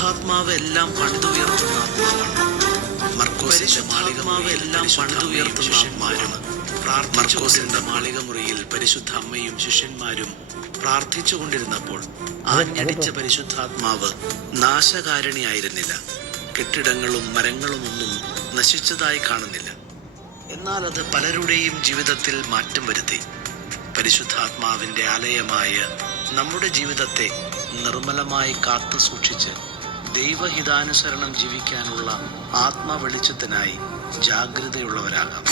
പരിശുദ്ധാത്മാവ് എല്ലാം പണിതുയർത്തുന്ന ആത്മാവാണ്. മർക്കോസിന്റെ മാളിക മുറിയിൽ പരിശുദ്ധ അമ്മയും ശിഷ്യന്മാരും പ്രാർത്ഥിച്ചുകൊണ്ടിരുന്നപ്പോൾ ആഞ്ഞടിച്ച പരിശുദ്ധാത്മാവ് നാശകാരിണിയായിരുന്നില്ല. കെട്ടിടങ്ങളും മരങ്ങളും ഒന്നും നശിച്ചതായി കാണുന്നില്ല. എന്നാൽ അത് പലരുടെയും ജീവിതത്തിൽ മാറ്റം വരുത്തി. പരിശുദ്ധാത്മാവിന്റെ ആലയമായ നമ്മുടെ ജീവിതത്തെ നിർമ്മലമായി കാത്തു സൂക്ഷിച്ച് ദൈവഹിതാനുസരണം ജീവിക്കാനുള്ള ആത്മവെളിച്ചത്തിനായി ജാഗ്രതയുള്ളവരാകാം.